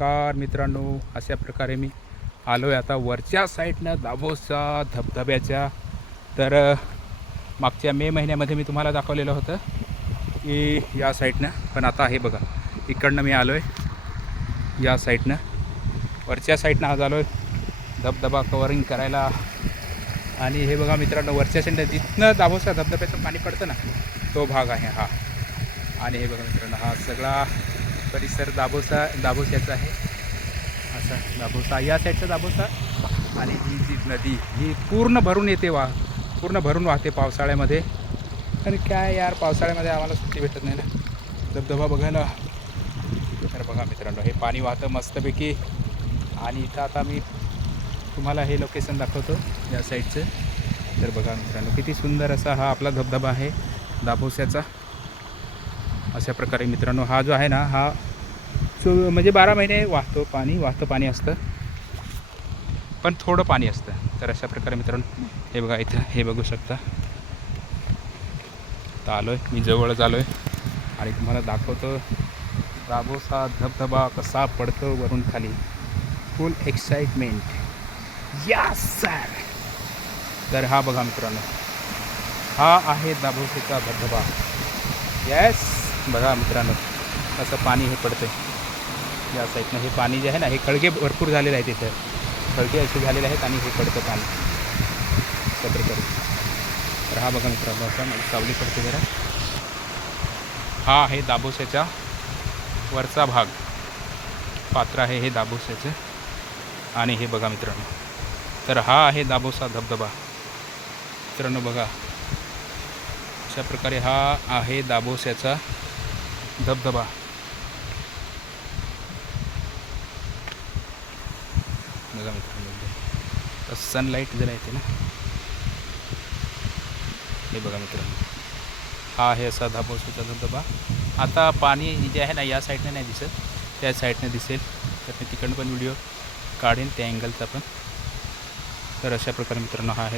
नमस्कार मित्रांनो, अशा प्रकारे मी आलो आहे आता वरच्या साईडनं दाभोसा धबधब्याच्या. तर मागच्या मे महिन्यामध्ये मी तुम्हाला दाखवलेलं होतं की या साईडनं, पण आता हे बघा इकडनं मी आलो आहे या साईडनं, वरच्या साईडनं आज आलो आहे धबधबा कवरिंग करायला. आणि हे बघा मित्रांनो, वरच्या साईडनं जिथनं दाभोसा धबधब्याचं पाणी पडतं ना तो भाग आहे हा. आणि हे बघा मित्रांनो, हा सगळा परिसर दाभोस्याचा आहे. असा दाभोसा, या साईडचा दाभोसा. आणि ही जी नदी ही पूर्ण भरून येते, पूर्ण भरून वाहते पावसाळ्यामध्ये. आणि काय यार, पावसाळ्यामध्ये आम्हाला सुट्टी भेटत नाही ना धबधबा बघायला. तर बघा मित्रांनो, हे पाणी वाहतं मस्तपैकी. आणि इथं आता मी तुम्हाला हे लोकेशन दाखवतो या साईडचं. तर बघा मित्रांनो, किती सुंदर असा हा आपला धबधबा आहे दाभोस्याचा. अशा प्रकारे मित्रांनो, हा जो आहे ना हा म्हणजे 12 महिने वाहतं पाणी असतं, पण थोडं पाणी असतं. तर अशा प्रकारे मित्रांनो, हे बघा इथं हे बघू शकता. तर आलो आहे मी, जवळच आलो आहे आणि तुम्हाला दाखवतो दाभोसा धबधबा कसा पडतो वरून खाली. फुल एक्साइटमेंट. Yes sir. तर हा बघा मित्रांनो, हा आहे दाभोसेचा धबधबा. यस, बघा मित्रांनो असं पाणी हे पडतं या साईडनं. हे पाणी जे आहे ना, हे खळगे भरपूर झालेले आहेत इथं, खळगे असे झालेले आहेत आणि हे पडतं पाणी अशा प्रकारे. तर हा बघा मित्रांनो, असं मला सावली पडते जरा. हा आहे दाभोस्याचा वरचा भाग, पात्र आहे हे दाभोस्याचं. आणि हे बघा मित्रांनो, तर हा आहे दाभोसा धबधबा. मित्रांनो बघा, अशा प्रकारे हा आहे दाभोस्याचा धबधबा. बघा मित्रांनो, सनलाईट जरा येते ना. हे बघा मित्रांनो, हा आहे असा दाभोसाचा धबधबा. आता पाणी जे आहे ना या साईडने नाही दिसत, त्या साईडने दिसेल. तर मी तिकडनं पण व्हिडिओ काढेन त्या अँगलचा पण. तर अशा प्रकारे मित्रांनो हा आहे